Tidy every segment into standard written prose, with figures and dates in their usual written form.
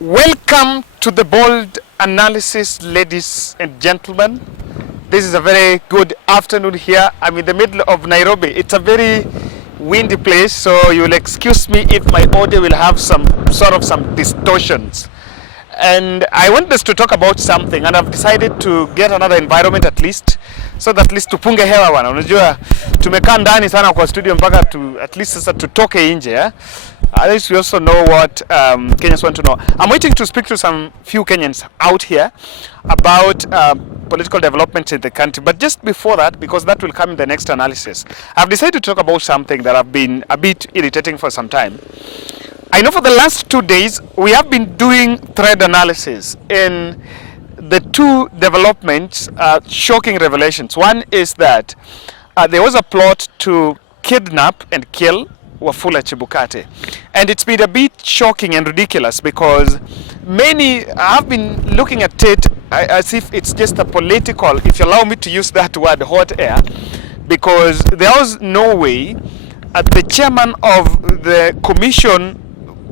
Welcome to the bold analysis, ladies and gentlemen. This is a very good afternoon here. I'm in the middle of Nairobi. It's a very windy place, so you'll excuse me if my audio will have some distortions. And I want us to talk about something, and I've decided to get another environment at least, so that at least tupunge hewa wana. Unajua tumekaa ndani sana kwa studio mpaka at least sasa tutoke nje, eh? At least we also know what Kenyans want to know. I'm waiting to speak to some few Kenyans out here about political developments in the country. But just before that, because that will come in the next analysis, I've decided to talk about something that have been a bit irritating for some time. I know for the last 2 days, we have been doing thread analysis in the two developments, shocking revelations. One is that there was a plot to kidnap and kill Wafula Chebukati. And it's been a bit shocking and ridiculous because many have been looking at it as if it's just a political, if you allow me to use that word, hot air, because there was no way the chairman of the commission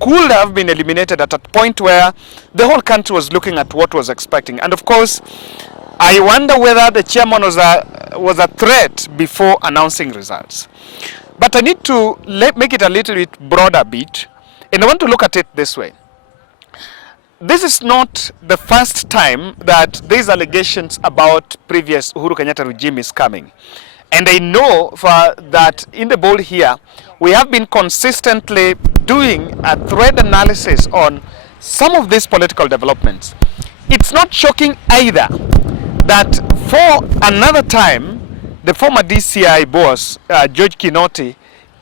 could have been eliminated at a point where the whole country was looking at what was expecting. And of course, I wonder whether the chairman was a threat before announcing results. But I need to make it a little bit broader bit, and I want to look at it this way. This is not the first time that these allegations about previous Uhuru Kenyatta regime is coming. And I know for that in the bold here, we have been consistently doing a thread analysis on some of these political developments. It's not shocking either that for another time, the former DCI boss, George KINOTI,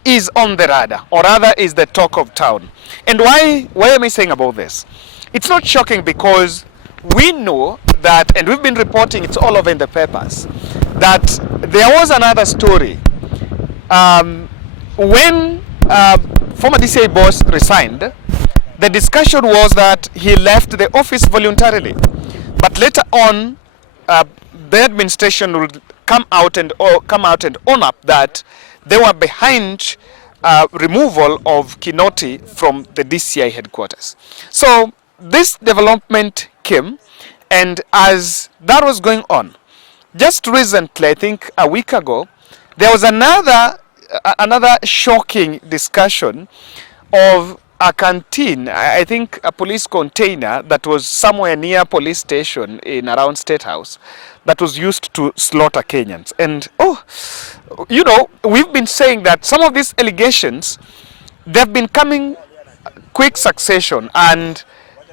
is on the radar, or rather is the talk of town. And why am I saying about this? It's not shocking because we know that, and we've been reporting, it's all over in the papers, that there was another story. When former DCI boss resigned, the discussion was that he left the office voluntarily. But later on, the administration would come out and own up that they were behind removal of KINOTI from the DCI headquarters. So this development came, and as that was going on, just recently, I think a week ago, there was another shocking discussion of a canteen, I think a police container that was somewhere near police station in around State House, that was used to slaughter Kenyans. And you know, we've been saying that some of these allegations, they've been coming quick succession. And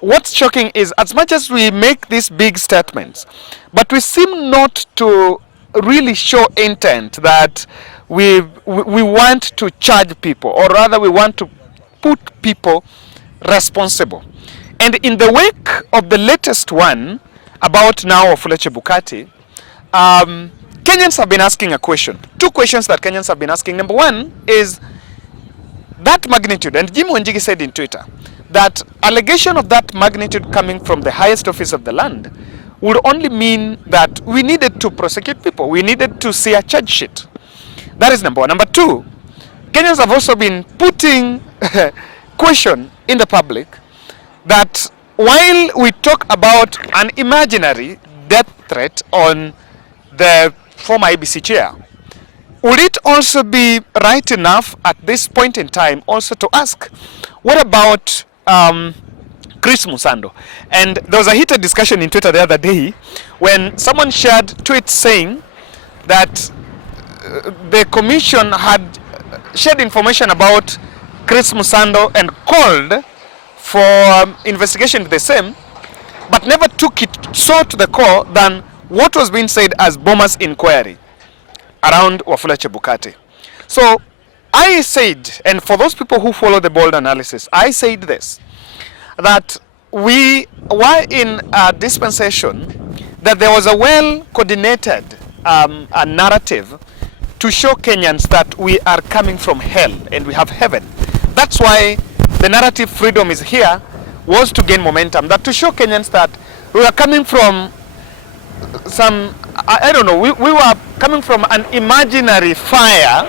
what's shocking is, as much as we make these big statements, but we seem not to really show intent that we want to charge people, or rather we want to put people responsible. And in the wake of the latest one about now Wafula Chebukati, Kenyans have been asking a question. Two questions that Kenyans have been asking. Number one is that magnitude, and Jim Wanjigi said in Twitter that allegation of that magnitude coming from the highest office of the land would only mean that we needed to prosecute people. We needed to see a charge sheet. That is number one. Number two, Kenyans have also been putting question in the public that while we talk about an imaginary death threat on the former IBC chair, would it also be right enough at this point in time also to ask, what about Chris Musando? And there was a heated discussion in Twitter the other day when someone shared tweets saying that the commission had shared information about Chris Musando and called for investigation the same, but never took it so to the core than what was being said as Boma's inquiry around Wafula Chebukati. So I said, and for those people who follow the bold analysis, I said this, that we were in a dispensation that there was a well-coordinated narrative to show Kenyans that we are coming from hell and we have heaven. That's why the narrative freedom is here, was to gain momentum, that to show Kenyans that we are coming from some, I don't know, we were coming from an imaginary fire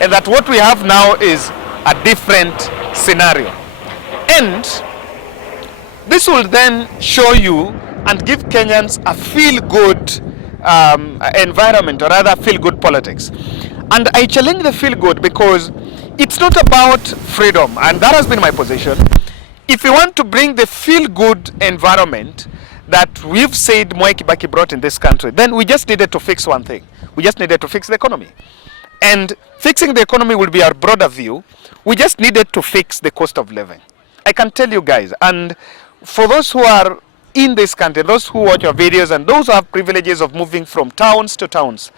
and that what we have now is a different scenario. And This will then show you and give Kenyans a feel-good environment, or rather feel-good politics. And I challenge the feel-good because it's not about freedom, and that has been my position. If you want to bring the feel-good environment that we've said Mwai Kibaki brought in this country, then we just needed to fix one thing. We just needed to fix the economy. And fixing the economy will be our broader view. We just needed to fix the cost of living. I can tell you guys, and for those who are in this country, those who watch your videos, and those who have privileges of moving from towns to towns,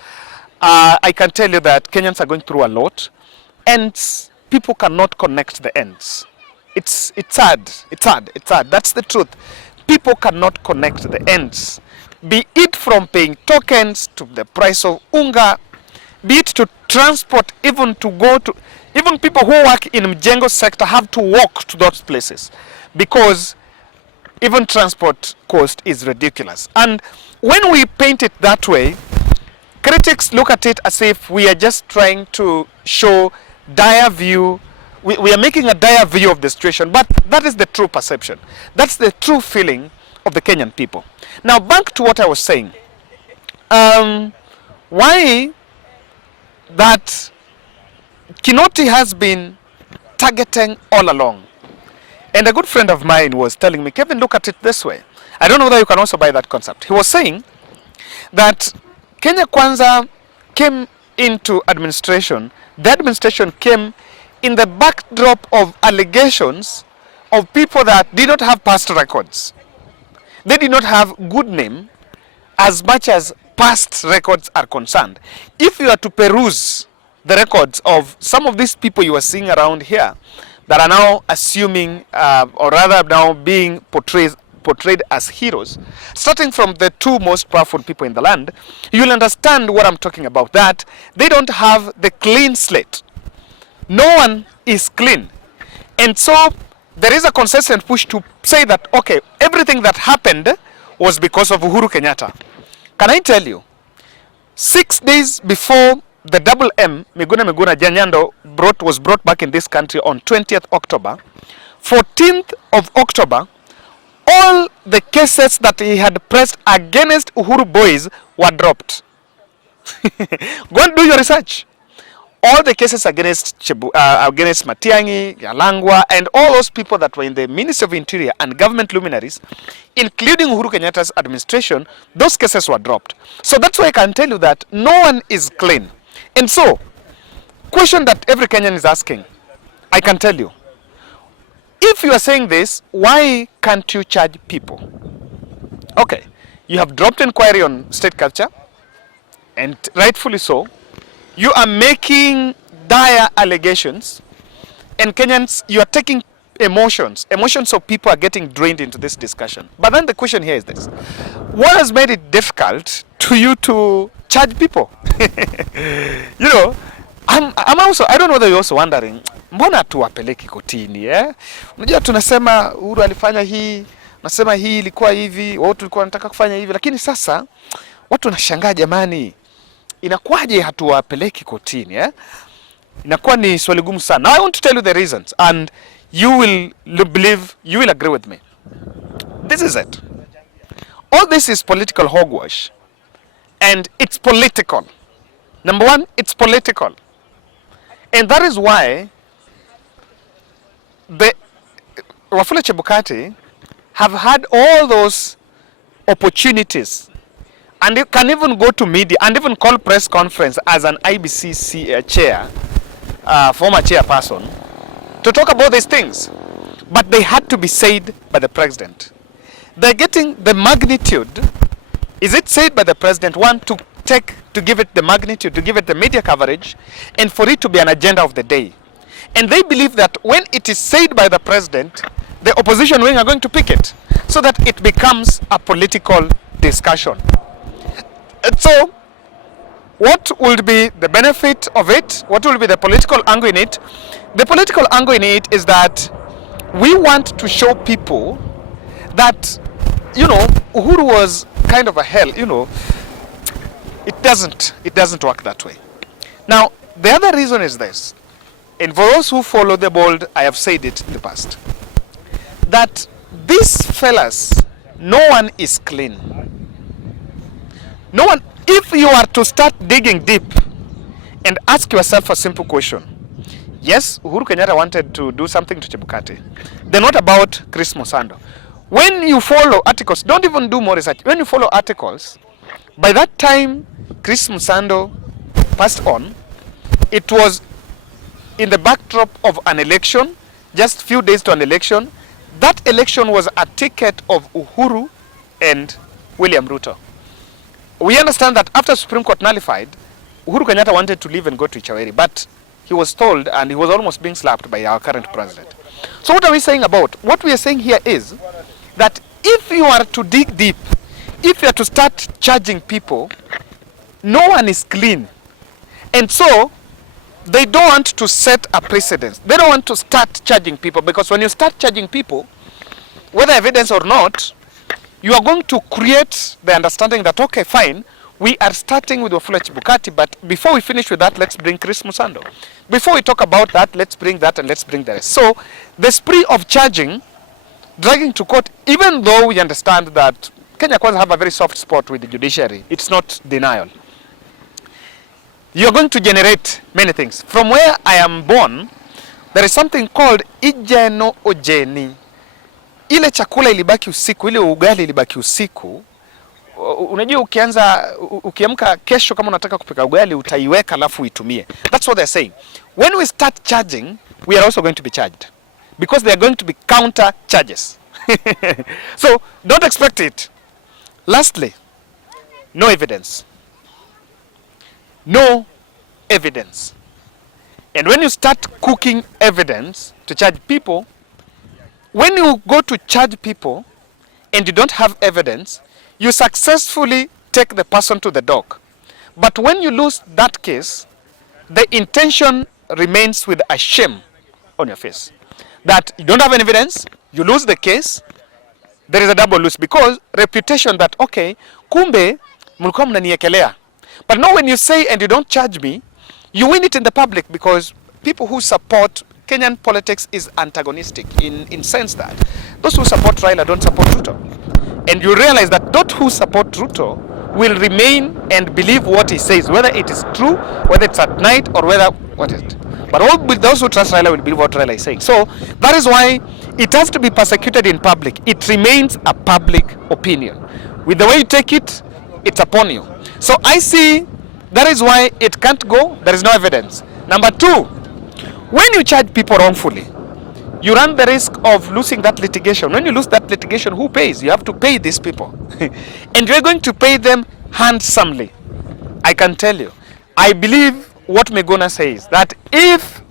I can tell you that Kenyans are going through a lot, and people cannot connect the ends. It's sad. That's the truth. People cannot connect the ends. Be it from paying tokens to the price of unga, be it to transport, even to go to, even people who work in Mjengo sector have to walk to those places because even transport cost is ridiculous. And when we paint it that way, critics look at it as if we are just trying to show dire view. We are making a dire view of the situation, but that is the true perception. That's the true feeling of the Kenyan people. Now, back to what I was saying. Why that KINOTI has been targeting all along. And a good friend of mine was telling me, Kevin, look at it this way. I don't know whether you can also buy that concept. He was saying that Kenya Kwanza came into administration. The administration came in the backdrop of allegations of people that did not have past records. They did not have good name as much as past records are concerned. If you are to peruse the records of some of these people you are seeing around here that are now assuming, or rather now being portrayed as heroes, starting from the two most powerful people in the land, you will understand what I'm talking about, that they don't have the clean slate. No one is clean. And so there is a consistent push to say that, okay, everything that happened was because of Uhuru Kenyatta. Can I tell you, 6 days before the double M, Miguna Janyando, was brought back in this country on 20th October, 14th of October, all the cases that he had pressed against Uhuru boys were dropped. Go and do your research. All the cases against Mtaani, Yalangwa, and all those people that were in the Ministry of Interior and government luminaries, including Uhuru Kenyatta's administration, those cases were dropped. So that's why I can tell you that no one is clean. And so, question that every Kenyan is asking, I can tell you, if you are saying this, why can't you charge people? Okay, you have dropped inquiry on state culture, and rightfully so. You are making dire allegations, and Kenyans, you are taking emotions of people are getting drained into this discussion. But then the question here is this: what has made it difficult to you to charge people? You know, I'm also, I don't know whether you're also wondering, mbona tuwapeleki kotini, eh? Unajua tunasema Uhuru alifanya hii, nasema hii ilikuwa hivi, wao tulikuwa tunataka kufanya hivi, lakini sasa watu wanashangaa, jamani, inakuwaje hatuwapeleki kotini, eh? Inakuwa ni swali gumu sana. Now I want to tell you the reasons, and you will believe, you will agree with me. This is it. All this is political hogwash, and it's political. Number one, it's political. And that is why the Wafula Chebukati have had all those opportunities, and you can even go to media and even call press conference as an IBC chair, former chairperson, to talk about these things. But they had to be said by the president. They're getting the magnitude. Is it said by the president? One, to give it the magnitude, to give it the media coverage, and for it to be an agenda of the day. And they believe that when it is said by the president, the opposition wing are going to pick it, so that it becomes a political discussion. And so, what will be the benefit of it? What will be the political angle in it? The political angle in it is that we want to show people that, you know, Uhuru was kind of a hell, you know. It doesn't work that way. Now, the other reason is this, and for those who follow the bold, I have said it in the past, that these fellas, no one is clean. No one. If you are to start digging deep and ask yourself a simple question, yes, Uhuru Kenyatta wanted to do something to Chebukati. Then what about Chris Musando? When you follow articles, don't even do more research. When you follow articles, by that time Chris Musando passed on, it was in the backdrop of an election, just few days to an election. That election was a ticket of Uhuru and William Ruto. We understand that after Supreme Court nullified, Uhuru Kenyatta wanted to leave and go to Ichaweri, but he was told, and he was almost being slapped by our current president. So what are we saying about? What we are saying here is that if you are to dig deep, if you are to start charging people, no one is clean. And so they don't want to set a precedent. They don't want to start charging people, because when you start charging people, whether evidence or not, you are going to create the understanding that, okay, fine, we are starting with Wafula Chebukati, but before we finish with that, let's bring Chris Musando. Before we talk about that, let's bring that and let's bring the rest. So the spree of charging, dragging to court, even though we understand that Kenya Kwanza have a very soft spot with the judiciary, it's not denial. You're going to generate many things. From where I am born, there is something called ijeno ojeni. Ile chakula ilibaki usiku, ile ugali ilibaki usiku. Unajua ukiamka kesho kama unataka kupika ugali utaiweka alafu uitumie. That's what they're saying. When we start charging, we are also going to be charged, because they are going to be counter charges. So don't expect it. Lastly, no evidence. No evidence. And when you start cooking evidence to charge people, when you go to charge people and you don't have evidence, you successfully take the person to the dock. But when you lose that case, the intention remains with a shame on your face. That you don't have any evidence, you lose the case, there is a double lose, because reputation that, okay, kumbe mulikuwa mnaniekelea. But now when you say and you don't charge me, you win it in the public, because people who support Kenyan politics is antagonistic in sense that those who support Raila don't support Ruto. And you realize that those who support Ruto will remain and believe what he says, whether it is true, whether it's at night, or whether what is it. But all those who trust Raila will believe what Raila is saying. So that is why it has to be persecuted in public. It remains a public opinion. With the way you take it, it's upon you. So I see that is why it can't go. There is no evidence. Number two, when you charge people wrongfully, you run the risk of losing that litigation. When you lose that litigation, who pays? You have to pay these people. And you're going to pay them handsomely. I can tell you. I believe what Megona says, that if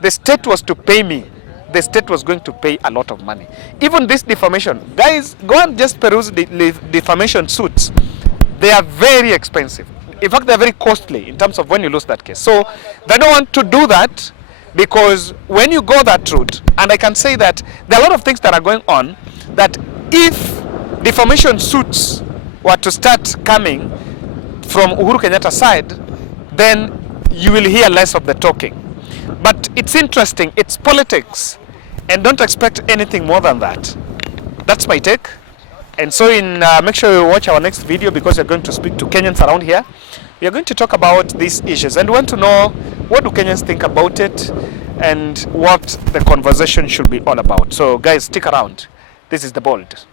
the state was to pay me, the state was going to pay a lot of money. Even this defamation, guys, go and just peruse the defamation suits. They are very expensive. In fact, they're very costly in terms of when you lose that case. So they don't want to do that, because when you go that route, and I can say that there are a lot of things that are going on, that if defamation suits were to start coming from Uhuru Kenyatta's side, then you will hear less of the talking. But it's interesting, it's politics, and don't expect anything more than that. That's my take. And so make sure you watch our next video, because we're going to speak to Kenyans around here. We are going to talk about these issues and want to know, what do Kenyans think about it and what the conversation should be all about. So guys, stick around. This is The Bold.